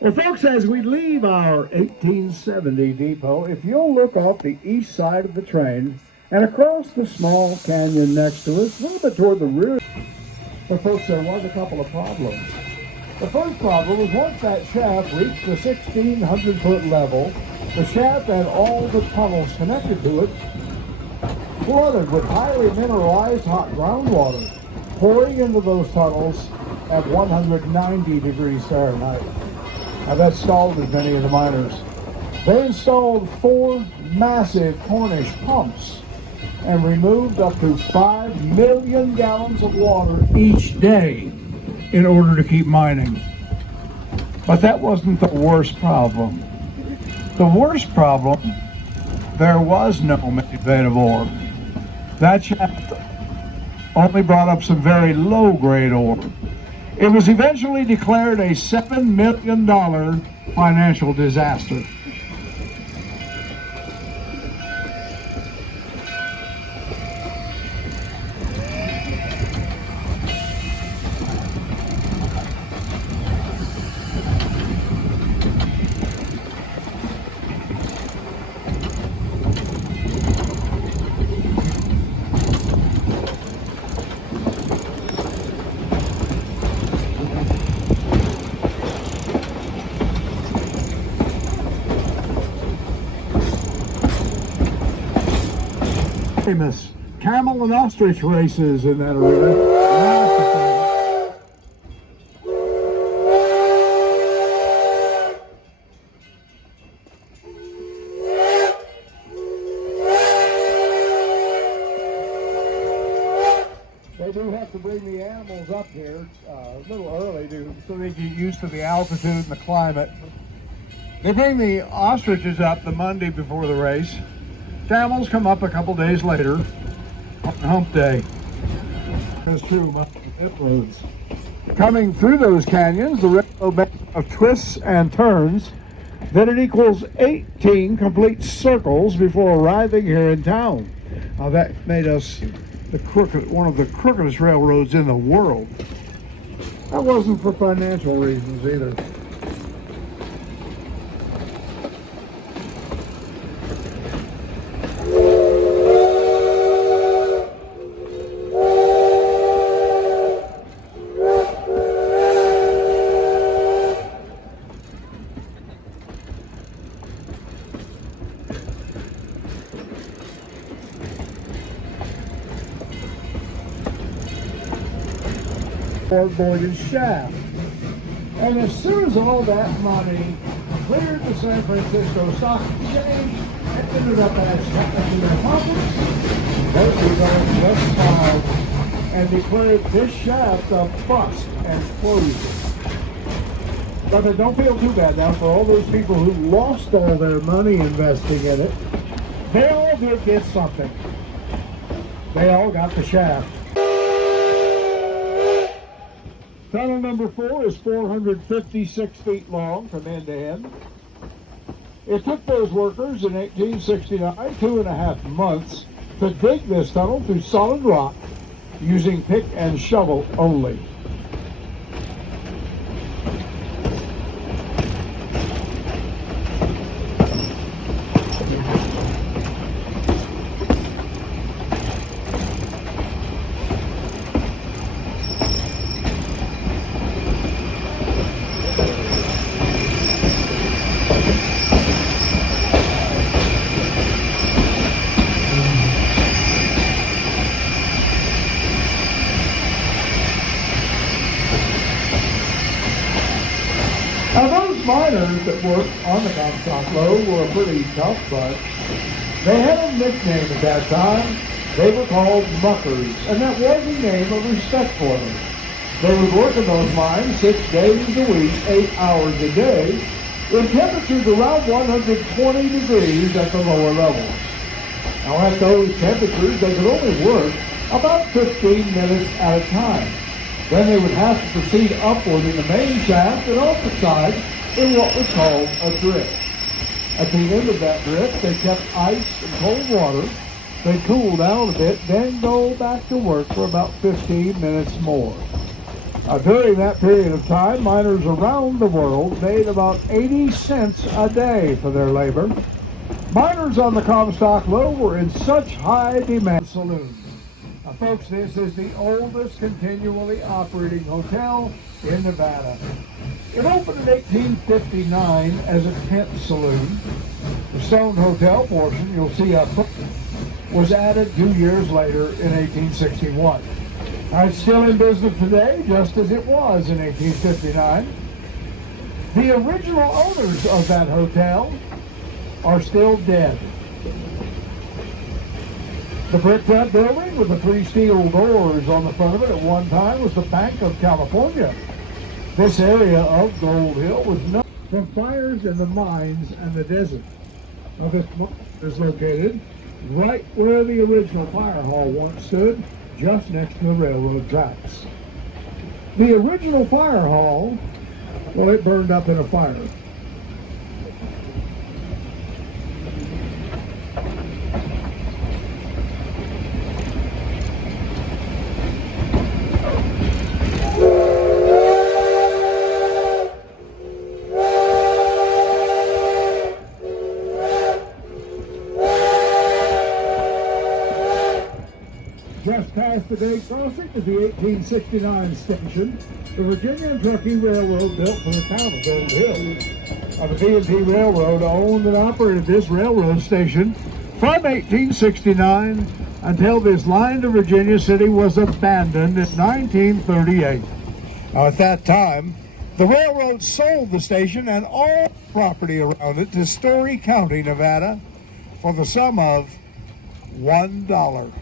Well, folks, as we leave our 1870 depot, if you'll look off the east side of the train and across the small canyon next to us, a little bit toward the rear, but folks, there was a couple of problems. The first problem was once that shaft reached the 1,600-foot level, the shaft and all the tunnels connected to it flooded with highly mineralized hot groundwater, pouring into those tunnels at 190 degrees Fahrenheit. Now that scalded many of the miners. They installed 4 massive Cornish pumps and removed up to 5 million gallons of water each day in order to keep mining. But that wasn't the worst problem. The worst problem, there was no main vein of ore. That shaft only brought up some very low-grade ore. It was eventually declared a $7 million financial disaster. Famous camel and ostrich races in that arena. They do have to bring the animals up here a little early so they get used to the altitude and the climate. They bring the ostriches up the Monday before the race. Camels come up a couple days later on hump day. That's true about the pit roads. Coming through those canyons, the railroad makes of twists and turns. Then it equals 18 complete circles before arriving here in town. Now that made us one of the crookedest railroads in the world. That wasn't for financial reasons either. Boarded shaft. And as soon as all that money cleared the San Francisco Stock Exchange and ended up as cash in their pockets, those people just smiled and declared this shaft a bust and closed. But don't feel too bad now for all those people who lost all their money investing in it. They all did get something. They all got the shaft. Tunnel number 4 is 456 feet long from end to end. It took those workers in 1869 2.5 months to dig this tunnel through solid rock using pick and shovel only. Now those miners that worked on the Comstock Lode were a pretty tough bunch. They had a nickname at that time. They were called muckers, and that was a name of respect for them. They would work in those mines 6 days a week, 8 hours a day, in temperatures around 120 degrees at the lower levels. Now at those temperatures, they could only work about 15 minutes at a time. Then they would have to proceed upward in the main shaft and off the side in what was called a drift. At the end of that drift, they kept ice and cold water. They cool down a bit, then go back to work for about 15 minutes more. During that period of time, miners around the world made about 80 cents a day for their labor. Miners on the Comstock Low were in such high demand. Saloon. Now, folks, this is the oldest continually operating hotel in Nevada. It opened in 1859 as a tent saloon. The stone hotel portion, you'll see up, was added 2 years later in 1861. It's still in business today, just as it was in 1859. The original owners of that hotel are still dead. The brick-cut building with the 3 steel doors on the front of it at one time was the Bank of California. This area of Gold Hill was known from fires in the mines and the desert. Now, this is located right where the original fire hall once stood, just next to the railroad tracks. The original fire hall, well, it burned up in a fire. Just past the gate crossing is the 1869 station, the Virginia and Truckee Railroad built for the town of Gold Hill. The B&T Railroad owned and operated this railroad station from 1869 until this line to Virginia City was abandoned in 1938. Now, at that time, the railroad sold the station and all property around it to Story County, Nevada, for the sum of $1.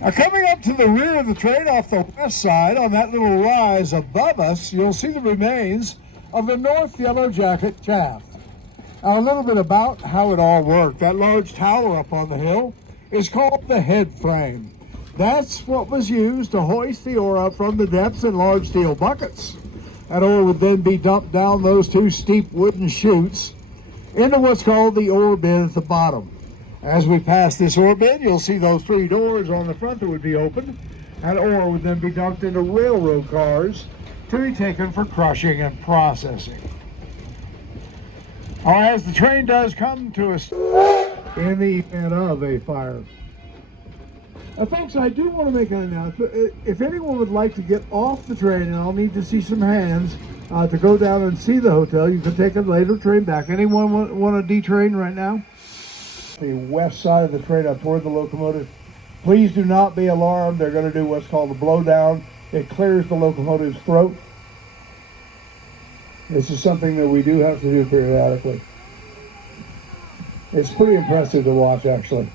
Now, coming up to the rear of the train off the west side, on that little rise above us, you'll see the remains of the North Yellow Jacket shaft. Now, a little bit about how it all worked. That large tower up on the hill is called the head frame. That's what was used to hoist the ore up from the depths in large steel buckets. That ore would then be dumped down those 2 steep wooden chutes into what's called the ore bin at the bottom. As we pass this ore bin, you'll see those 3 doors on the front that would be opened. That ore would then be dumped into railroad cars to be taken for crushing and processing. Now, as the train does come to a stop in the event of a fire. Now, folks, I do want to make an announcement. If anyone would like to get off the train, and I'll need to see some hands to go down and see the hotel, you can take a later train back. Anyone want to detrain right now? The west side of the train up toward the locomotive. Please do not be alarmed. They're going to do what's called a blowdown. It clears the locomotive's throat. This is something that we do have to do periodically. It's pretty impressive to watch, actually.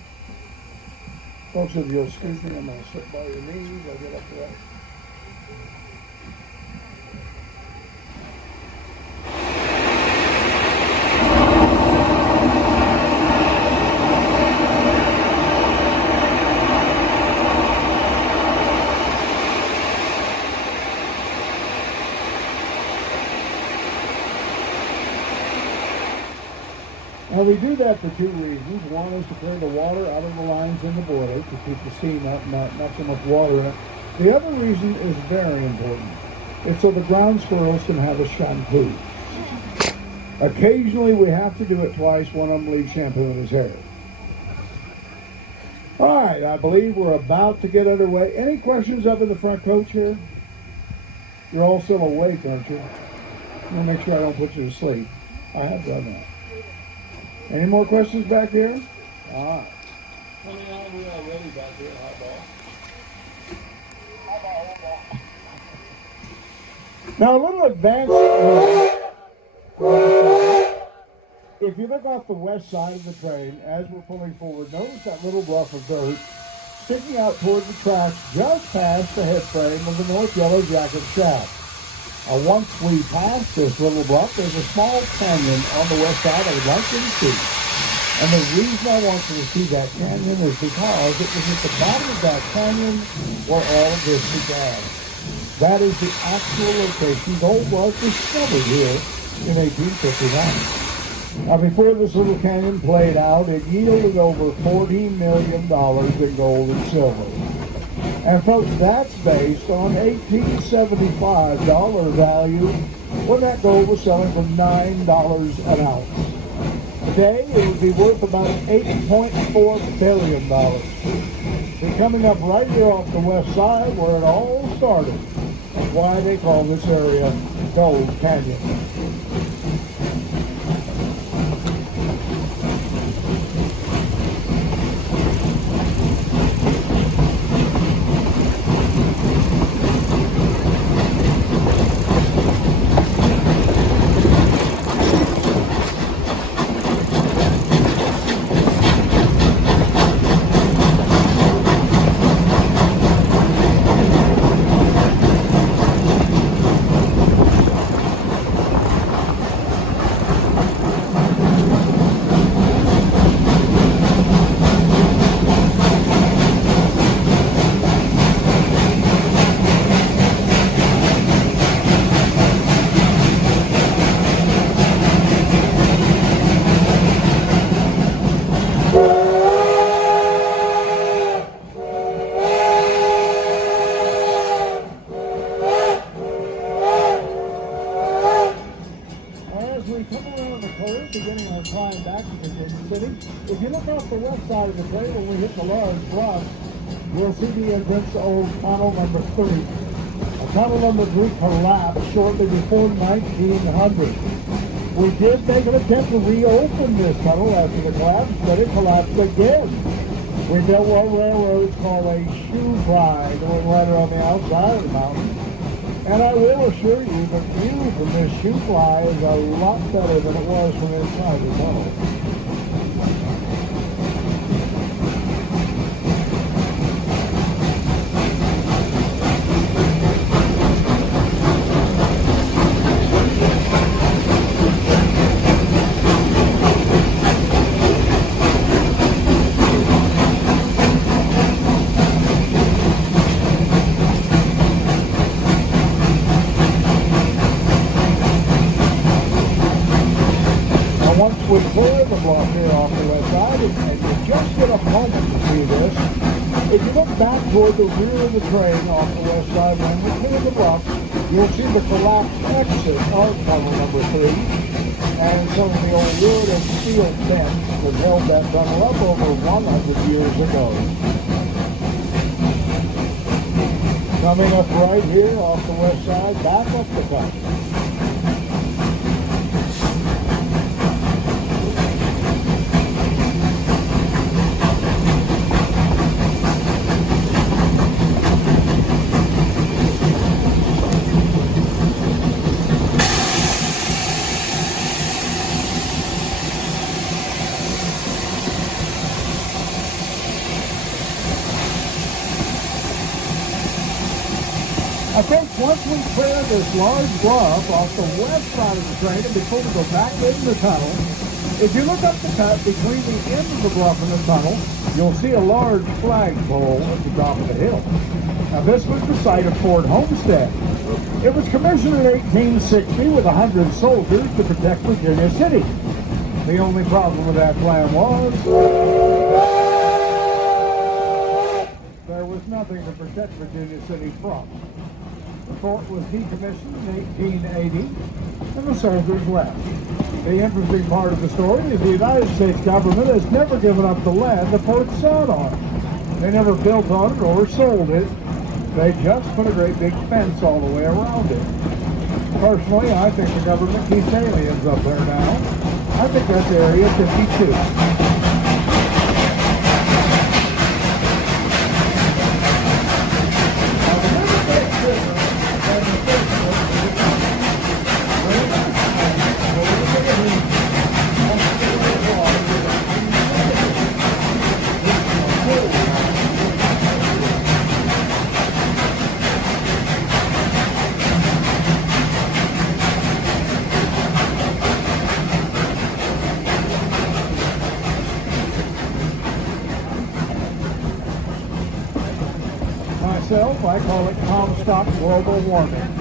Folks, if you'll excuse me, I'm going to sit by your knees. I'll get up to that. Now, we do that for 2 reasons. One is to clear the water out of the lines in the boiler to keep the steam up, not so much water in it. The other reason is very important. It's so the ground squirrels can have a shampoo. Occasionally, we have to do it twice. One of them leaves shampoo in his hair. All right, I believe we're about to get underway. Any questions up in the front coach here? You're all still awake, aren't you? I'm going to make sure I don't put you to sleep. I have done that. Any more questions back here? Coming on, we are ready back here, hot ball. Now, a little advanced. If you look off the west side of the train, as we're pulling forward, notice that little bluff of dirt sticking out toward the tracks just past the head frame of the North Yellow Jacket shaft. Once we pass this little bluff, there's a small canyon on the west side I would like you to see. And the reason I want you to see that canyon is because it was at the bottom of that canyon where all of this began. That is the actual location gold was discovered here in 1859. Now, before this little canyon played out, it yielded over $40 million in gold and silver. And folks, that's based on $1875 value when that gold was selling for $9 an ounce. Today, it would be worth about $8.4 billion. We're coming up right here off the west side where it all started. That's why they call this area Gold Canyon. Beginning our climb back to Virginia City. If you look off the west side of the trail when we hit the large bluff, you'll see the entrance to old tunnel number 3. Tunnel number 3 collapsed shortly before 1900. We did make an attempt to reopen this tunnel after the collapse, but it collapsed again. We built what railroads call a shoe fly going right around the outside of the mountain. And I will assure you, the view from this shoe fly is a lot better than it was from inside the tunnel. Once we clear the bluff here off the west side, and you just get a moment to see this, if you look back toward the rear of the train off the west side, when we clear the bluff, you'll see the collapsed exit of tunnel number 3, and some of the old wood and steel fence that held that tunnel up over 100 years ago. Coming up right here off the west side, back up the tunnel. I think once we clear this large bluff off the west side of the train and before we go back into the tunnel, if you look up the cut between the end of the bluff and the tunnel, you'll see a large flagpole at the top of the hill. Now this was the site of Fort Homestead. It was commissioned in 1860 with 100 soldiers to protect Virginia City. The only problem with that plan was there was nothing to protect Virginia City from. The fort was decommissioned in 1880, and the soldiers left. The interesting part of the story is the United States government has never given up the land the fort sat on. They never built on it or sold it. They just put a great big fence all the way around it. Personally, I think the government keeps aliens up there now. I think that's Area 52. Myself, I call it Comstock global warming.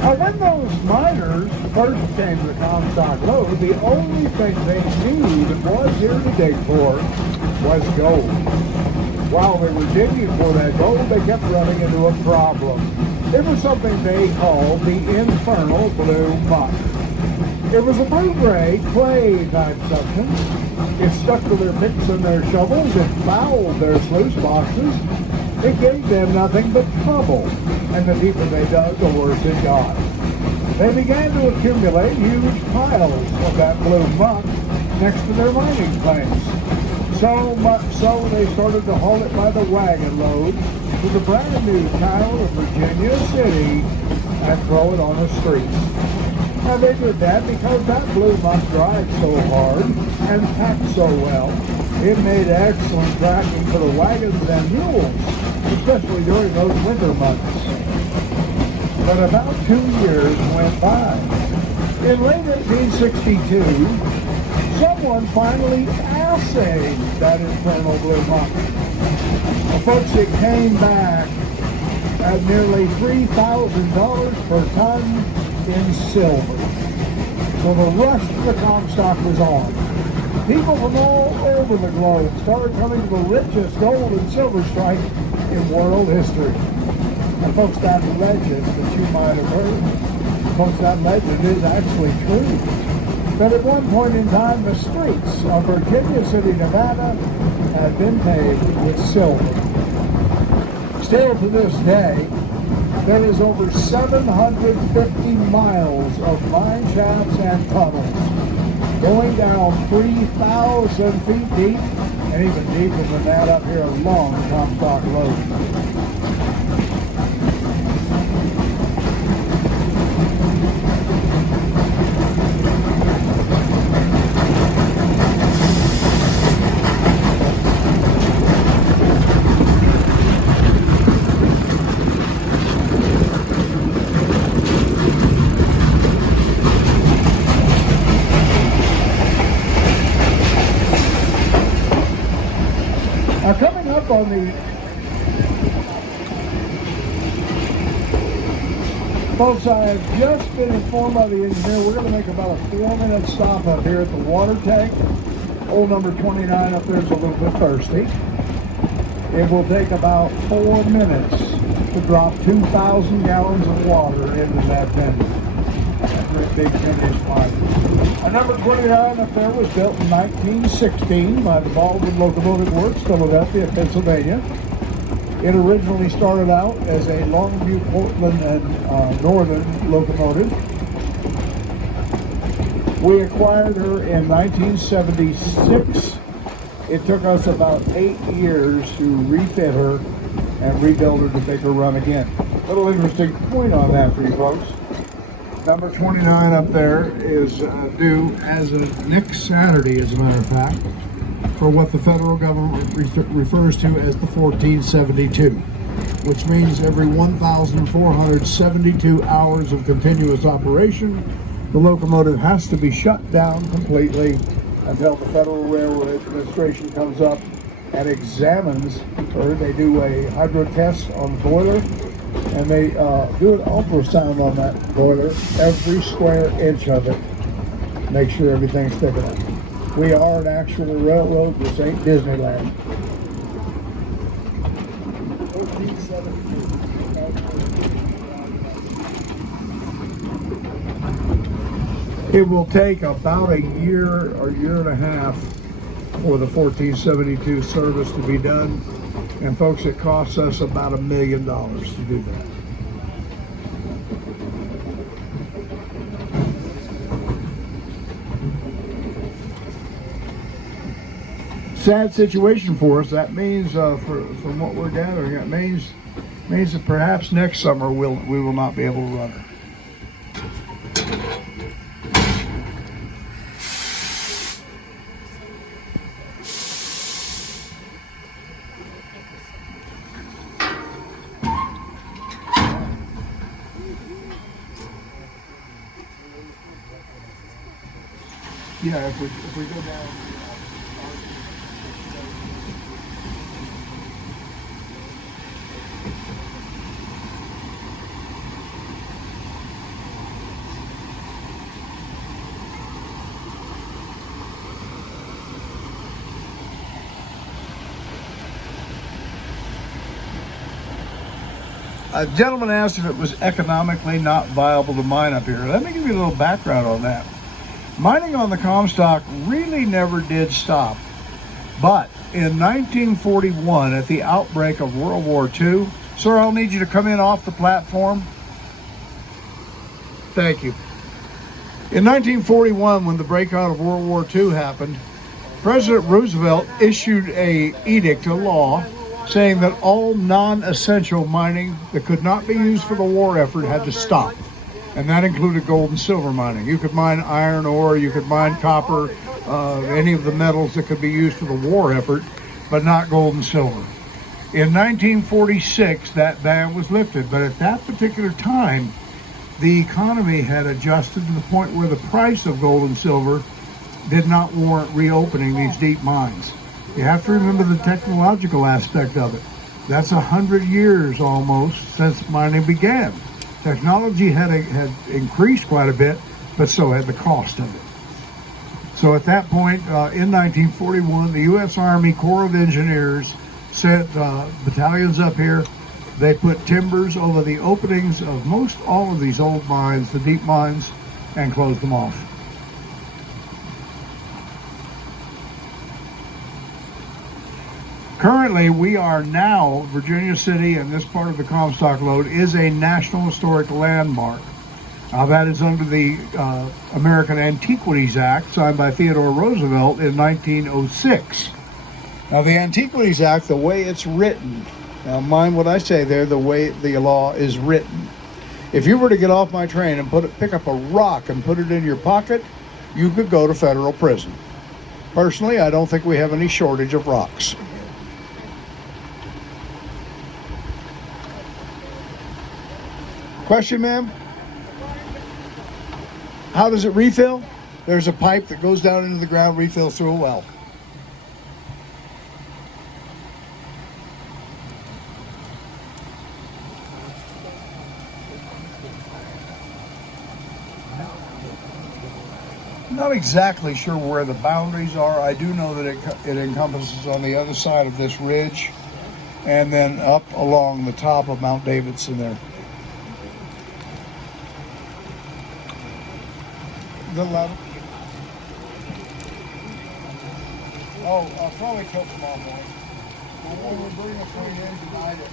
Now, when those miners first came to the Comstock Road, the only thing they knew that was here to dig for was gold. While they were digging for that gold, they kept running into a problem. It was something they called the infernal blue muck. It was a blue-gray clay type substance. It stuck to their picks and their shovels. It fouled their sluice boxes. It gave them nothing but trouble. And the deeper they dug, the worse it got. They began to accumulate huge piles of that blue muck next to their mining claims. So much so they started to haul it by the wagon load to the brand new town of Virginia City and throw it on the streets. Now they did that because that blue muck dried so hard and packed so well. It made excellent tracking for the wagons and mules, especially during those winter months. But about 2 years went by. In late 1862, someone finally assayed that infernal blue muck. Well, folks, it came back at nearly $3,000 per ton in silver. So the rush to the Comstock was on. People from all over the globe started coming to the richest gold and silver strike in world history. And folks, that legend that you might have heard, folks, that legend is actually true. That at one point in time, the streets of Virginia City, Nevada, had been paved with silver. Still to this day, there is over 750 miles of mine shafts and tunnels going down 3,000 feet deep, and even deeper than that up here along Comstock Road. Now coming up on the, folks, I have just been informed by the engineer we're going to make about a 4-minute stop up here at the water tank. Hole number 29 up there is a little bit thirsty. It will take about 4 minutes to drop 2,000 gallons of water into that tank. Big 10-inch pipe. Number 29 up there was built in 1916 by the Baldwin Locomotive Works, Philadelphia, Pennsylvania. It originally started out as a Longview, Portland, and Northern locomotive. We acquired her in 1976. It took us about 8 years to refit her and rebuild her to make her run again. Little interesting point on that for you folks. Number 29 up there is due as of next Saturday, as a matter of fact, for what the federal government refers to as the 1472, which means every 1,472 hours of continuous operation, the locomotive has to be shut down completely until the Federal Railroad Administration comes up and examines her. They do a hydro test on the boiler, and they do an ultrasound on that boiler, every square inch of it, make sure everything's thick enough. We are an actual railroad. This ain't Disneyland. 1472. It will take about a year or year and a half for the 1472 service to be done. And folks, it costs us about $1 million to do that. Sad situation for us. That means, from what we're gathering, it means that perhaps next summer we will not be able to run her. Yeah, if we go down. A gentleman asked if it was economically not viable to mine up here. Let me give you a little background on that. Mining on the Comstock really never did stop. But in 1941, at the outbreak of World War II, sir, I'll need you to come in off the platform. Thank you. In 1941, when the breakout of World War II happened, President Roosevelt issued a edict, a law, saying that all non-essential mining that could not be used for the war effort had to stop. And that included gold and silver mining. You could mine iron ore, you could mine copper, any of the metals that could be used for the war effort, but not gold and silver. In 1946, that ban was lifted, but at that particular time, the economy had adjusted to the point where the price of gold and silver did not warrant reopening these deep mines. You have to remember the technological aspect of it. That's 100 years almost since mining began. Technology had increased quite a bit, but so had the cost of it. So at that point, in 1941, the U.S. Army Corps of Engineers sent battalions up here. They put timbers over the openings of most all of these old mines, the deep mines, and closed them off. Currently, we are now, Virginia City and this part of the Comstock Lode is a National Historic Landmark. That is under the American Antiquities Act, signed by Theodore Roosevelt in 1906. Now, the Antiquities Act, the way it's written, now mind what I say there, the way the law is written. If you were to get off my train and pick up a rock and put it in your pocket, you could go to federal prison. Personally, I don't think we have any shortage of rocks. Question, ma'am? How does it refill? There's a pipe that goes down into the ground, refills through a well. Not exactly sure where the boundaries are. I do know that it encompasses on the other side of this ridge and then up along the top of Mount Davidson there. The level. I'll probably till tomorrow morning. We'll bring a train in tonight at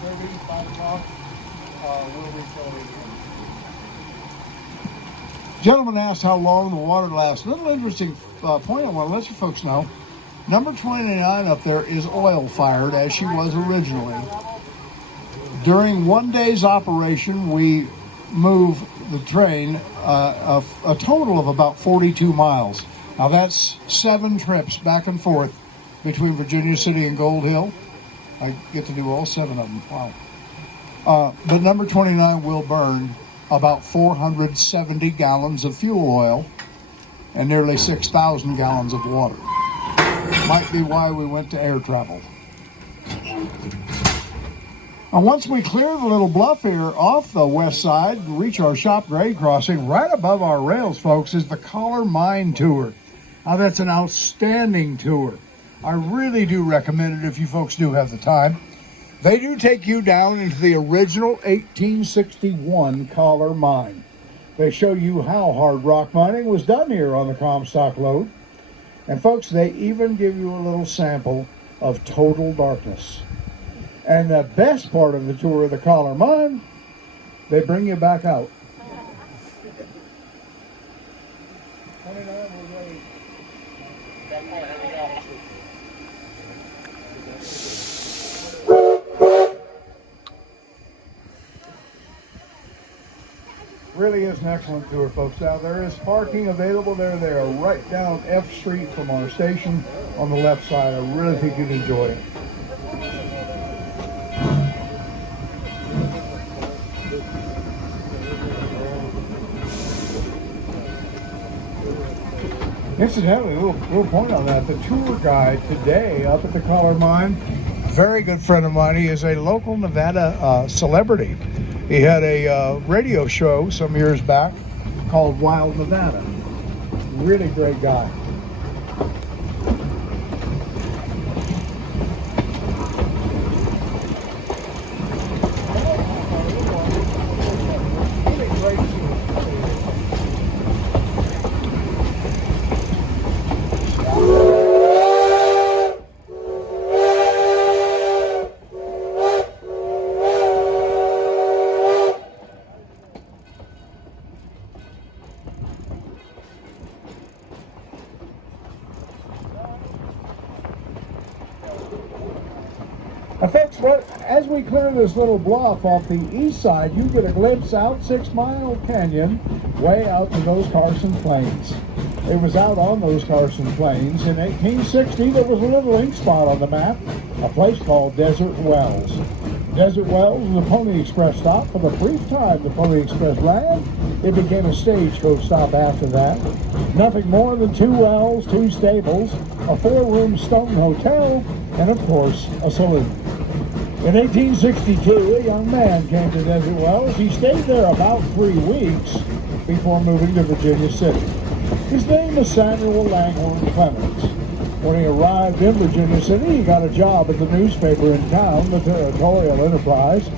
4:30, 5 o'clock. We'll refill it again. Gentleman asked how long the water lasts. Little interesting point I want to let you folks know. Number 29 up there is oil fired, as she was originally. During one day's operation, we move the train a total of about 42 miles. Now that's 7 trips back and forth between Virginia City and Gold Hill. I get to do all 7 of them. Wow. But number 29 will burn about 470 gallons of fuel oil and nearly 6,000 gallons of water. Might be why we went to air travel. And once we clear the little bluff here off the west side and reach our shop grade crossing, right above our rails, folks, is the Collar Mine Tour. Now, that's an outstanding tour. I really do recommend it if you folks do have the time. They do take you down into the original 1861 Collar Mine. They show you how hard rock mining was done here on the Comstock Lode. And folks, they even give you a little sample of total darkness. And the best part of the tour of the Collar Mine, they bring you back out. Really is an excellent tour, folks. Now, there is parking available there. They are right down F Street from our station on the left side. I really think you'd enjoy it. Incidentally, a little point on that. The tour guide today up at the Collar Mine, very good friend of mine. He is a local Nevada celebrity. He had a radio show some years back called Wild Nevada. Really great guy. Folks, as we clear this little bluff off the east side, you get a glimpse out 6 Mile Canyon, way out to those Carson Plains. It was out on those Carson Plains in 1860. There was a little ink spot on the map, a place called Desert Wells. Desert Wells was a Pony Express stop. For the brief time the Pony Express ran, it became a stagecoach stop after that. Nothing more than 2 wells, 2 stables, a 4-room stone hotel, and of course, a saloon. In 1862, a young man came to Desert Wells. He stayed there about 3 weeks before moving to Virginia City. His name was Samuel Langhorne Clemens. When he arrived in Virginia City, he got a job at the newspaper in town, the Territorial Enterprise.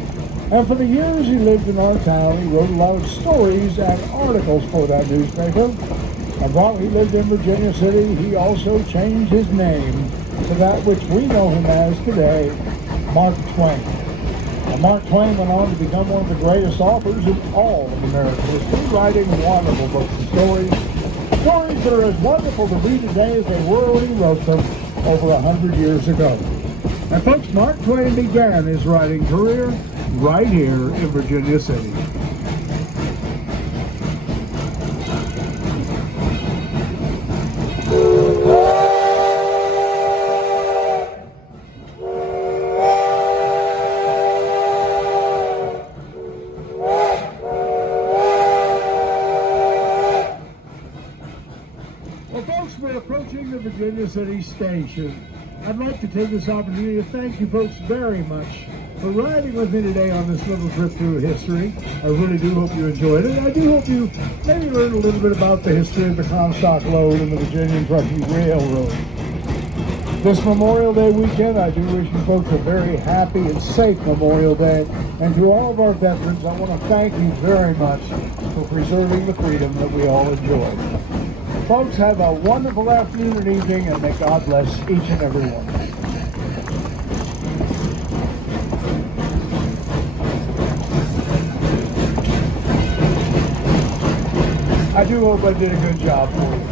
And for the years he lived in our town, he wrote a lot of stories and articles for that newspaper. And while he lived in Virginia City, he also changed his name to that which we know him as today, Mark Twain. Now, Mark Twain went on to become one of the greatest authors in all of American history, writing wonderful books and stories that are as wonderful to read today as they were when he wrote them over 100 years ago. And folks, Mark Twain began his writing career right here in Virginia City. We're approaching the Virginia City Station. I'd like to take this opportunity to thank you folks very much for riding with me today on this little trip through history. I really do hope you enjoyed it. I do hope you maybe learned a little bit about the history of the Comstock Lode and the Virginia and Truckee Railroad. This Memorial Day weekend, I do wish you folks a very happy and safe Memorial Day. And to all of our veterans, I want to thank you very much for preserving the freedom that we all enjoy. Folks, have a wonderful afternoon and evening, and may God bless each and every one. I do hope I did a good job for you.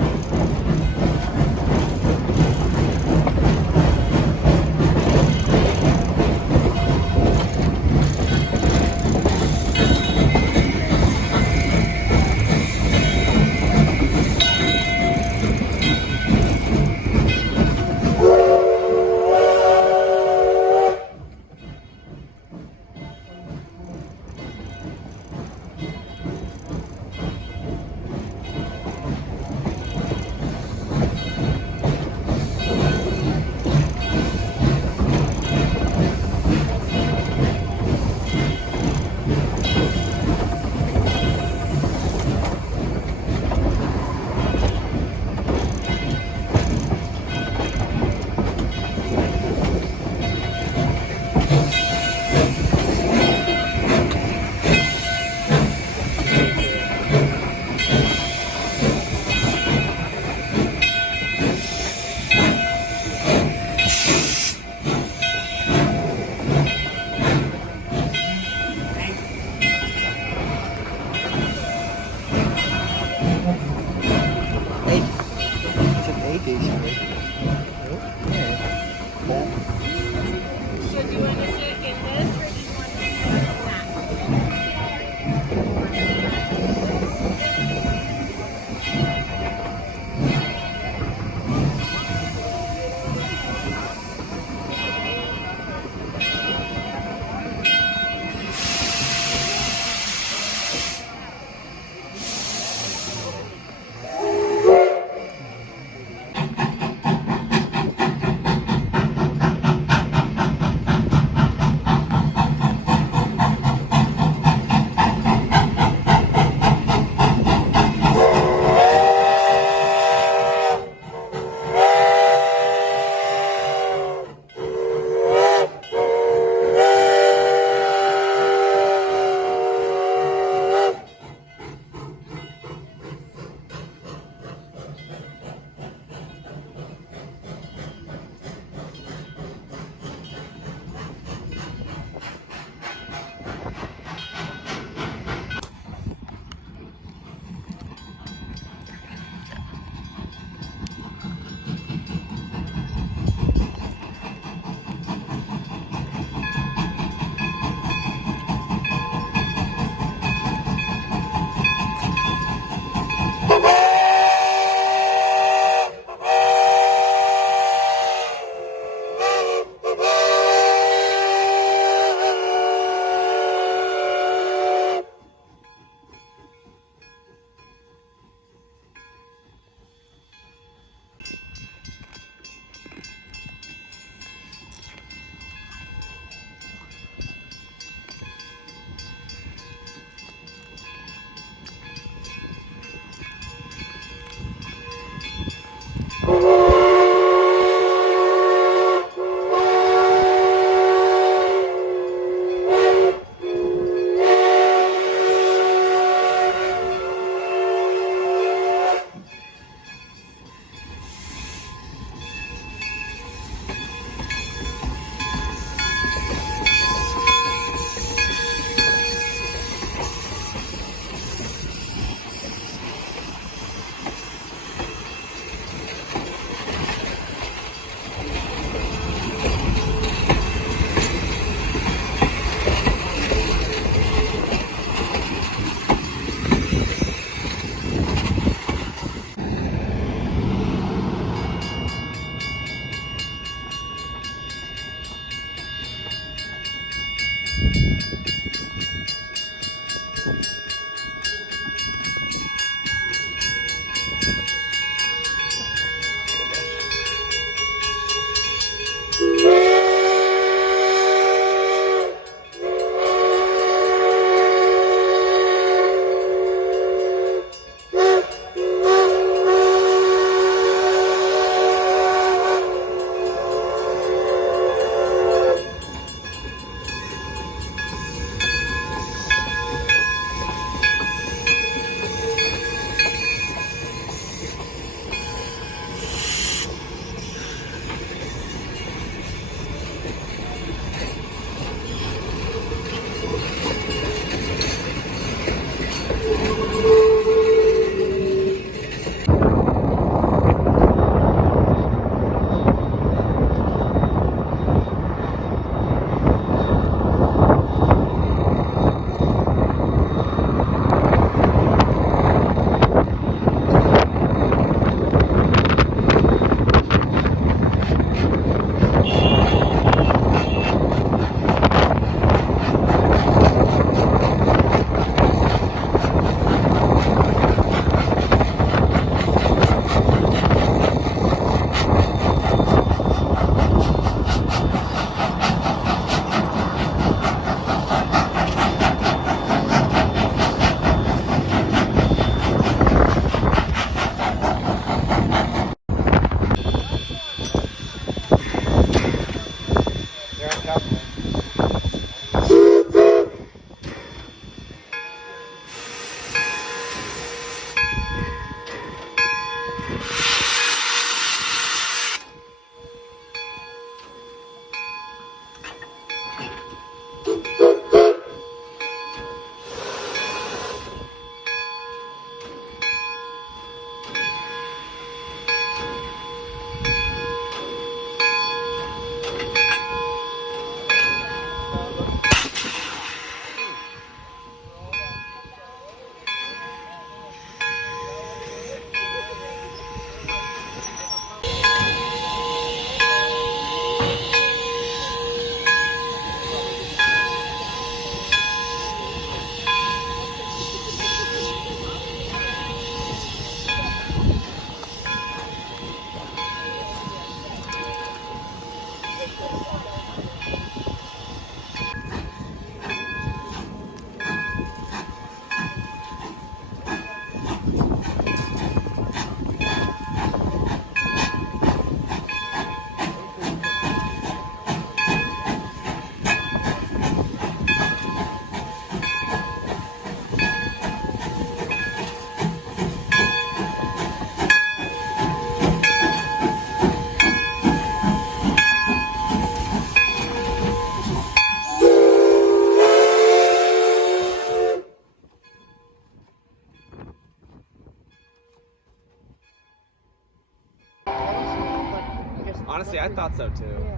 Honestly, I thought so too.